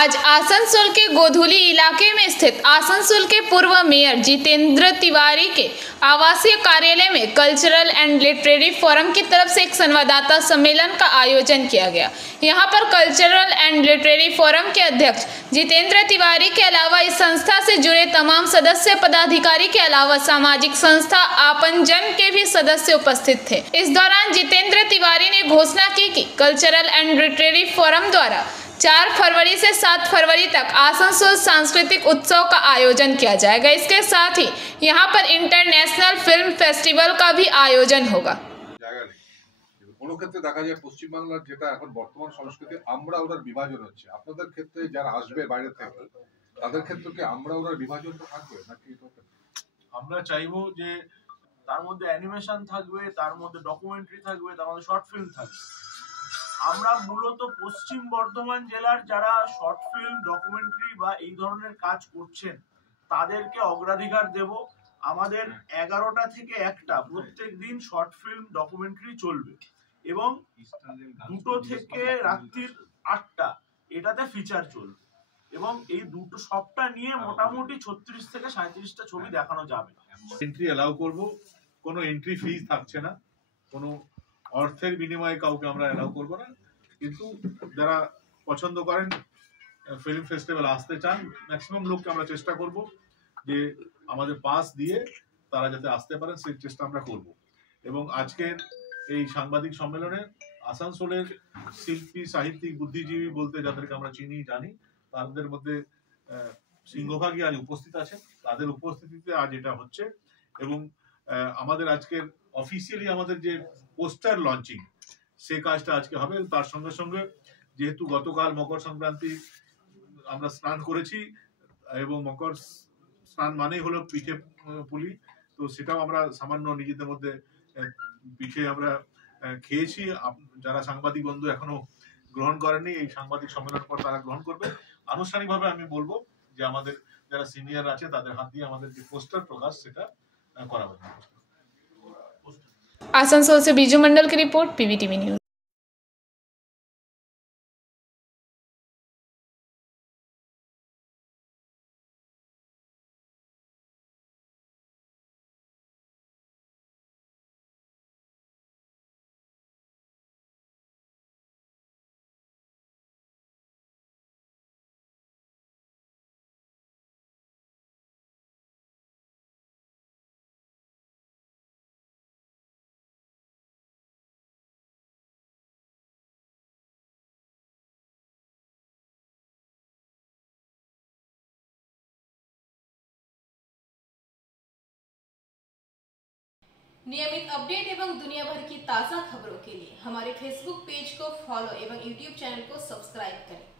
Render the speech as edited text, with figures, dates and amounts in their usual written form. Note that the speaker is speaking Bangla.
आज आसनसोल के गोधुली इलाके में स्थित आसनसोल के पूर्व मेयर जितेंद्र तिवारी के आवासीय कार्यालय में कल्चरल एंड लिटरेरी फोरम की तरफ से एक संवाददाता सम्मेलन का आयोजन किया गया। यहां पर कल्चरल एंड लिटरेरी फोरम के अध्यक्ष जितेंद्र तिवारी के अलावा इस संस्था से जुड़े तमाम सदस्य पदाधिकारी के अलावा सामाजिक संस्था आपन जन के भी सदस्य उपस्थित थे। इस दौरान जितेंद्र तिवारी ने घोषणा की कि कल्चरल एंड लिटरेरी फोरम द्वारा 4 फरवरी से 7 फरवरी तक आसनसोल सांस्कृतिक उत्सव का आयोजन किया जाएगा। इसके साथ ही यहां पर इंटरनेशनल फिल्म फेस्टिवल का भी आयोजन होगा। কোনো ক্ষেত্রে দেখা যায় পশ্চিম বাংলার যেটা এখন বর্তমান সংস্কৃতি আমরা ওরার বিভাজন হচ্ছে, আপনাদের ক্ষেত্রে যারা আসবে বাইরে থেকে তাদের ক্ষেত্রে কি আমরা ওরার বিভাজন থাকবে নাকি? আমরা চাইবো যে তার মধ্যে অ্যানিমেশন থাকবে, তার মধ্যে ডকুমেন্টারি থাকবে, তার মধ্যে শর্ট ফিল্ম থাকবে। আমরা মূলত পশ্চিম বর্ধমান জেলার যারা শর্ট ফিল্ম, ডকুমেন্টারি বা এই ধরনের কাজ করছেন তাদেরকে অগ্রাধিকার দেব। আমাদের 11টা থেকে 1টা প্রত্যেক দিন শর্ট ফিল্ম, ডকুমেন্টারি চলবে এবং 2টো থেকে রাত্রির 8টা এটাতে ফিচার চলবে এবং এই দুটো সবটা নিয়ে মোটামুটি 36 থেকে 37টা ছবি দেখানো যাবে। এন্ট্রি অ্যালাউ করব, কোনো এন্ট্রি ফিস থাকছে না, কোনো অর্থের বিনিময়ে কাউকে আমরা অ্যালাউ করব না। কিন্তু যারা পছন্দ করেন ফিল্ম ফেস্টিভ্যাল আসতে চান, ম্যাক্সিমাম লোককে আমরা চেষ্টা করব যে আমাদের পাস দিয়ে তারা যাতে আসতে পারেন সেই চেষ্টা আমরা করব। এবং আজকের এই সাংবাদিক সম্মেলনে আসানসোলের শিল্পী, সাহিত্যিক, বুদ্ধিজীবী বলতে যাদেরকে আমরা চিনি জানি তাদের মধ্যে সিংহভাগই আজ উপস্থিত আছেন। তাদের উপস্থিতিতে আজ এটা হচ্ছে এবং আমাদের আজকের অফিসিয়ালি আমাদের যে পোস্টার লঞ্চিং সেই কাজটা আজকে হবে। তার সঙ্গে সঙ্গে যেহেতু গতকাল মকর সংক্রান্তি আমরা স্নান করেছি এবং মকর স্নান মানেই হলো পিঠে পুলি, তো সেটাও আমরা সামান্য নিজেদের মধ্যে পিঠে আমরা খেয়েছি। যারা সাংবাদিক বন্ধু এখনো গ্রহণ করেনি এই সাংবাদিক সম্মেলনের পর তারা গ্রহণ করবে। আনুষ্ঠানিকভাবে আমি বলবো যে আমাদের যারা সিনিয়র আছে তাদের হাত দিয়ে আমাদের যে পোস্টার প্রকাশ সেটা করা হবে। आसनसोल से बीजू मंडल की रिपोर्ट, पीवीटीवी न्यूज। नियमित अपडेट एवं दुनिया भर की ताज़ा खबरों के लिए हमारे फेसबुक पेज को फॉलो एवं यूट्यूब चैनल को सब्सक्राइब करें।